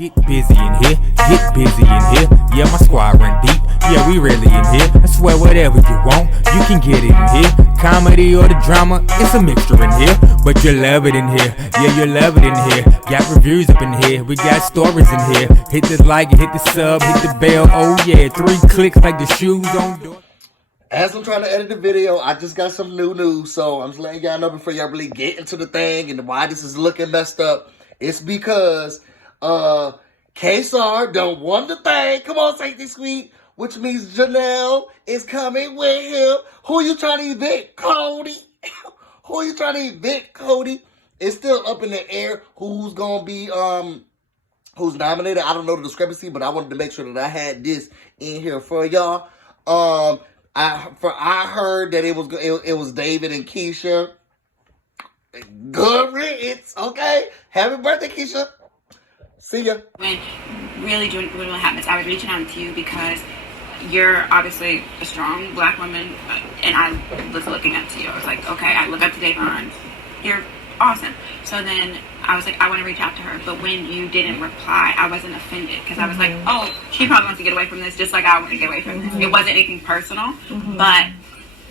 Get busy in here, get busy in here. Yeah, my squad run deep. Yeah, we really in here. I swear whatever you want, you can get it in here. Comedy or the drama, it's a mixture in here. But you love it in here. Yeah, you love it in here. Got reviews up in here. We got stories in here. Hit the like, hit the sub, hit the bell. Oh yeah, 3 clicks like the shoes on door. As I'm trying to edit the video, I just got some new news, so I'm just letting y'all know before y'all really get into the thing and why this is looking messed up. It's because K-Star done won the thing. Come on, Saintly Sweet. Which means Janelle is coming with him. Who you trying to evict, Cody? Who you trying to evict, Cody? It's still up in the air who's gonna be who's nominated. I don't know the discrepancy, but I wanted to make sure that I had this in here for y'all. I heard that it was David and Keisha. Good riddance, okay? Happy birthday, Keisha. See ya. When what happens, I was reaching out to you because you're obviously a strong black woman, and I was looking up to you. I was like, okay, I look up to Davon. You're awesome. So then I was like, I want to reach out to her. But when you didn't reply, I wasn't offended because I was like, oh, she probably wants to get away from this just like I want to get away from this. It wasn't anything personal, but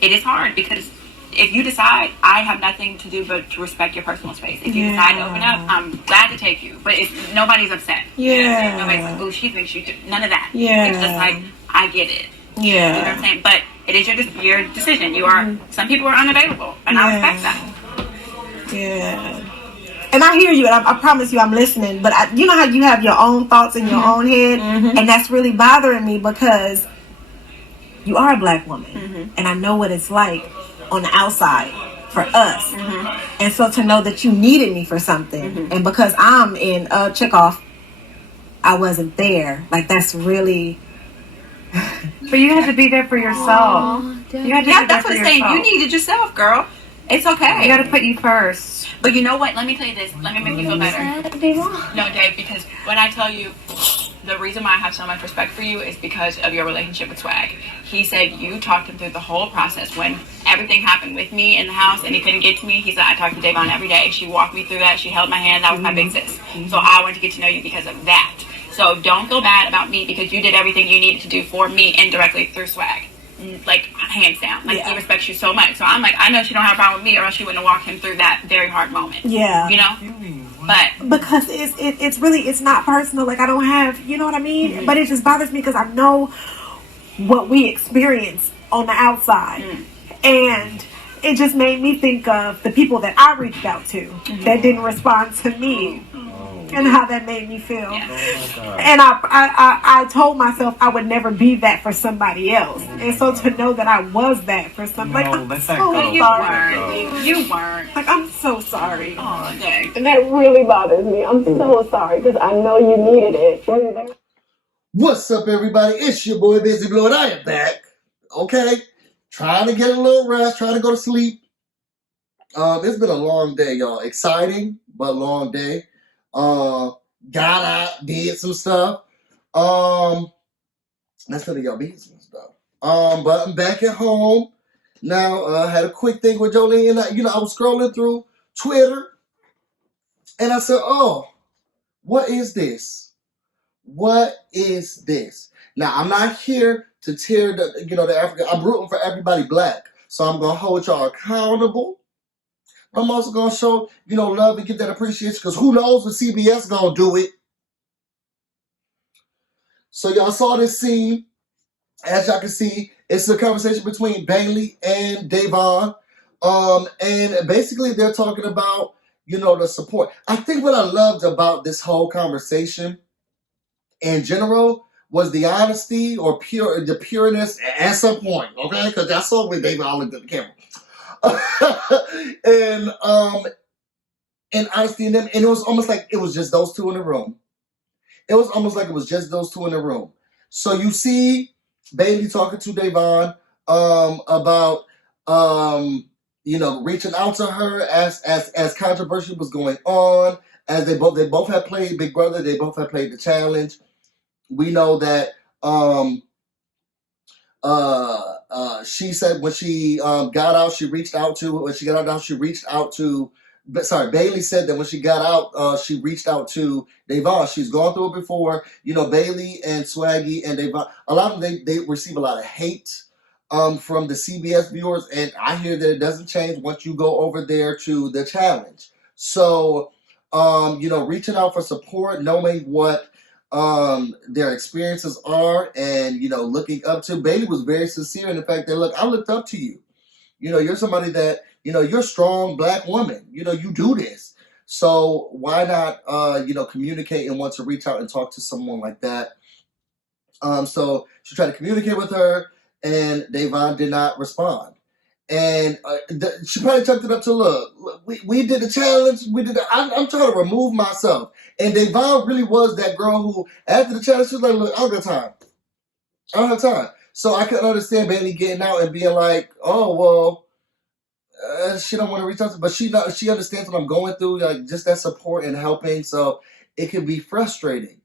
it is hard because if you decide, I have nothing to do but to respect your personal space. If you decide to open up, I'm glad to take you. But nobody's upset. Yeah. Nobody's like, oh, she thinks you could. None of that. Yeah. It's just like, I get it. Yeah. You know what I'm saying? But it is your decision. You are. Some people are unavailable, and I respect that. Yeah. And I hear you, and I promise you I'm listening. But you know how you have your own thoughts in your own head? And that's really bothering me because you are a black woman. And I know what it's like on the outside for us. And so to know that you needed me for something, and because I'm in Checkoff, I wasn't there. Like, that's really... But you had to be there for yourself. You had to be there that's for what I'm yourself. saying. You needed yourself, girl. It's okay. You got to put you first. But you know what? Let me tell you this. Let me make you feel better. No, Dave, because when I tell you the reason why I have so much respect for you is because of your relationship with Swag. He said you talked him through the whole process when everything happened with me in the house and he couldn't get to me. He said, I talked to Davon every day. She walked me through that. She held my hand. That was my big sis. So I wanted to get to know you because of that. So don't feel bad about me because you did everything you needed to do for me indirectly through Swag. Like, hands down. Like, he respects you so much. So I'm like, I know she don't have a problem with me or else she wouldn't have walked him through that very hard moment. Yeah. You know? But because it's really, it's not personal. Like, I don't have, you know what I mean? But it just bothers me because I know what we experience on the outside. And it just made me think of the people that I reached out to that didn't respond to me. And how that made me feel. And I told myself I would never be that for somebody else. And so to know that I was that for somebody, I'm so sorry. You weren't. Like, I'm so sorry. Oh, dang. And that really bothers me. I'm so sorry because I know you needed it. What's up, everybody? It's your boy Busyblu, and I am back. Okay? Trying to get a little rest, trying to go to sleep. It's been a long day, y'all. Exciting, but long day. Got out, did some stuff. That's none of y'all business and stuff. But I'm back at home now. Had a quick thing with Jolene, and I was scrolling through Twitter, and I said, "Oh, what is this? What is this?" Now I'm not here to tear the African. I'm rooting for everybody black, so I'm gonna hold y'all accountable. I'm also going to show, love and give that appreciation because who knows what CBS going to do it. So y'all saw this scene. As y'all can see, it's a conversation between Bailey and Davon. And basically they're talking about, the support. I think what I loved about this whole conversation in general was the honesty or the pureness at some point, okay? Because I saw when Davon looked at the camera. and honesty in them, and it was almost like it was just those two in the room. It was almost like it was just those two in the room. So you see Bailey talking to Davon about reaching out to her as controversy was going on, as they both had played Big Brother, they both had played the challenge. We know that she said when she got out, she reached out to Bailey said that when she got out, she reached out to Devon. She's gone through it before. You know, Bailey and Swaggy and Devon, a lot of them, they receive a lot of hate from the CBS viewers, and I hear that it doesn't change once you go over there to the challenge. So, you know, reaching out for support, knowing what their experiences are, and, you know, looking up to Bailey was very sincere in the fact that, look, I looked up to you. You know, you're somebody that, you know, you're a strong Black woman. You know, you do this. So why not, you know, communicate and want to reach out and talk to someone like that? So she tried to communicate with her, and Devon did not respond. And she probably chucked it up to, look, we did the challenge. I'm trying to remove myself. And Devon really was that girl who, after the challenge, she was like, look, I don't got time. I don't have time. So I can understand Bailey getting out and being like, oh, well, she don't want to reach out to, but she understands what I'm going through, like just that support and helping. So it can be frustrating.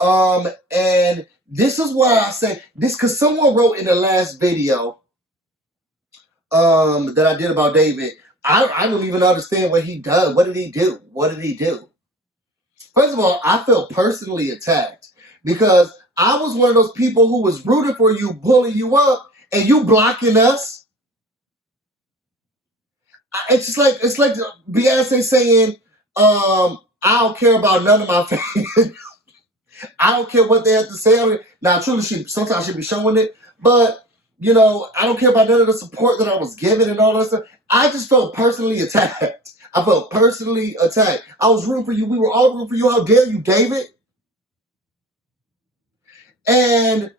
And this is why I say this, because someone wrote in the last video that I did about David, I don't even understand what he does. What did he do? What did he do? First of all, I felt personally attacked because I was one of those people who was rooting for you, pulling you up, and you blocking us. It's like Beyonce saying, I don't care about none of my fans. I don't care what they have to say. Now, truly, sometimes she be showing it, but, you know, I don't care about none of the support that I was given and all that stuff. I just felt personally attacked. I felt personally attacked. I was rooting for you. We were all rooting for you. How dare you, David? And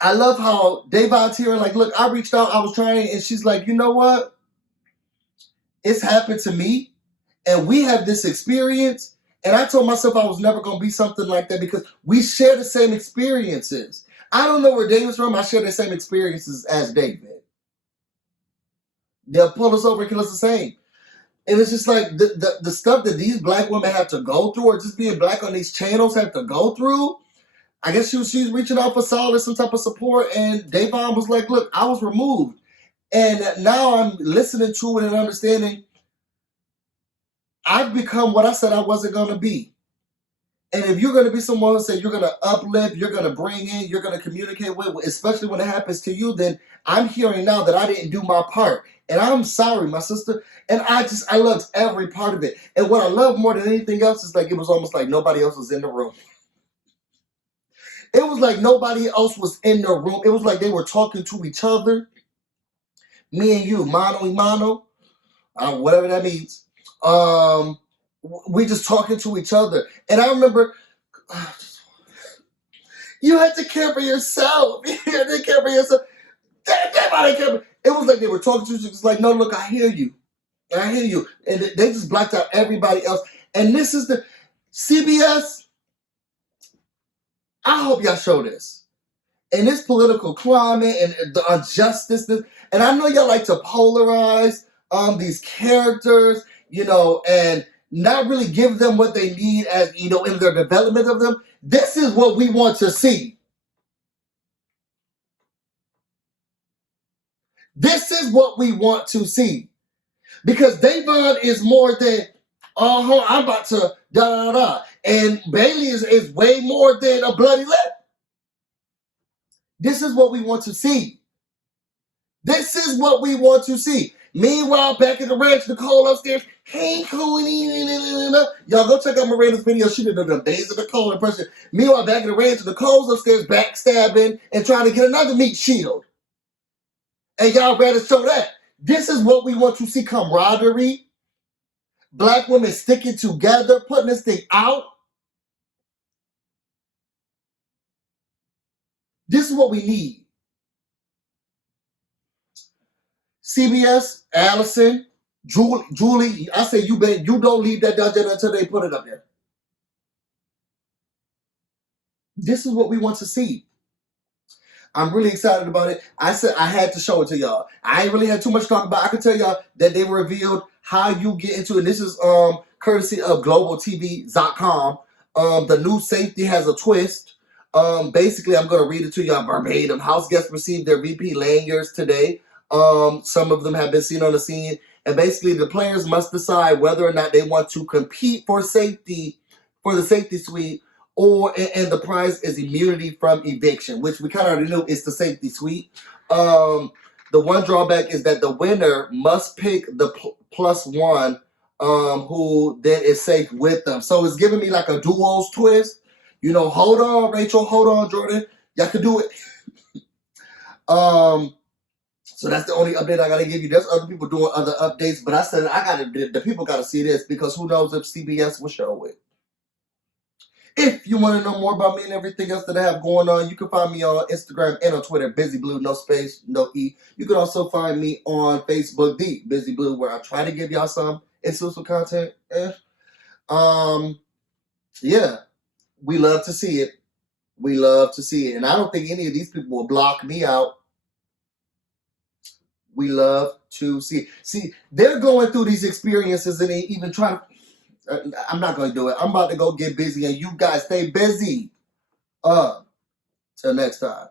I love how Davon's here, like, look, I reached out, I was trying, and she's like, you know what? It's happened to me, and we have this experience, and I told myself I was never going to be something like that because we share the same experiences. I don't know where David's from. I share the same experiences as David. They'll pull us over and kill us the same. And it's just like the stuff that these Black women have to go through, or just being Black on these channels have to go through. I guess she's reaching out for solace, some type of support, and Devon was like, look, I was removed. And now I'm listening to it and understanding I've become what I said I wasn't going to be. And if you're going to be someone who says you're going to uplift, you're going to bring in, you're going to communicate with, especially when it happens to you, then I'm hearing now that I didn't do my part. And I'm sorry, my sister. And I loved every part of it. And what I love more than anything else is like it was almost like nobody else was in the room. It was like nobody else was in the room. It was like they were talking to each other. Me and you, mano y mano, whatever that means. We just talking to each other. And I remember, you had to care for yourself. You had to care for yourself. It was like they were talking to each other. It's like, no, look, I hear you. I hear you. And they just blacked out everybody else. And this is the CBS. I hope y'all show this. In this political climate and the injustice, and I know y'all like to polarize these characters, you know, and not really give them what they need as, you know, in their development of them. This is what we want to see. This is what we want to see. Because Devon is more than, I'm about to da-da-da. And Bailey is way more than a bloody lip. This is what we want to see. This is what we want to see. Meanwhile, back in the ranch, Nicole upstairs, hey, Coney. Y'all go check out Miranda's video. She did the Days of Nicole impression. Meanwhile, back in the ranch, Nicole's upstairs backstabbing and trying to get another meat shield. And y'all better show that. This is what we want to see, camaraderie. Black women sticking together, putting this thing out. This is what we need. CBS, Allison, Julie, I say you don't leave that dungeon until they put it up there. This is what we want to see. I'm really excited about it. I said I had to show it to y'all. I ain't really had too much to talk about. I can tell y'all that they revealed how you get into it. This is courtesy of globaltv.com. The new safety has a twist. Basically, I'm going to read it to y'all verbatim. House guests received their VP lanyards today. Some of them have been seen on the scene And basically, the players must decide whether or not they want to compete for safety, for the safety suite, and the prize is immunity from eviction, which we kind of already knew is the safety suite. The one drawback is that the winner must pick the plus one, who then is safe with them. So it's giving me like a duos twist. You know, hold on, Rachel, hold on, Jordan. Y'all can do it. So that's the only update I gotta give you. There's other people doing other updates, but I said the people gotta see this because who knows if CBS will show it. If you want to know more about me and everything else that I have going on, you can find me on Instagram and on Twitter, Busyblu, no space, no E. You can also find me on Facebook, the Busyblu, where I try to give y'all some exclusive content. Yeah, we love to see it. We love to see it. And I don't think any of these people will block me out. We love to see it. See, they're going through these experiences and they even try to... I'm not going to do it. I'm about to go get busy and you guys stay busy. Till next time.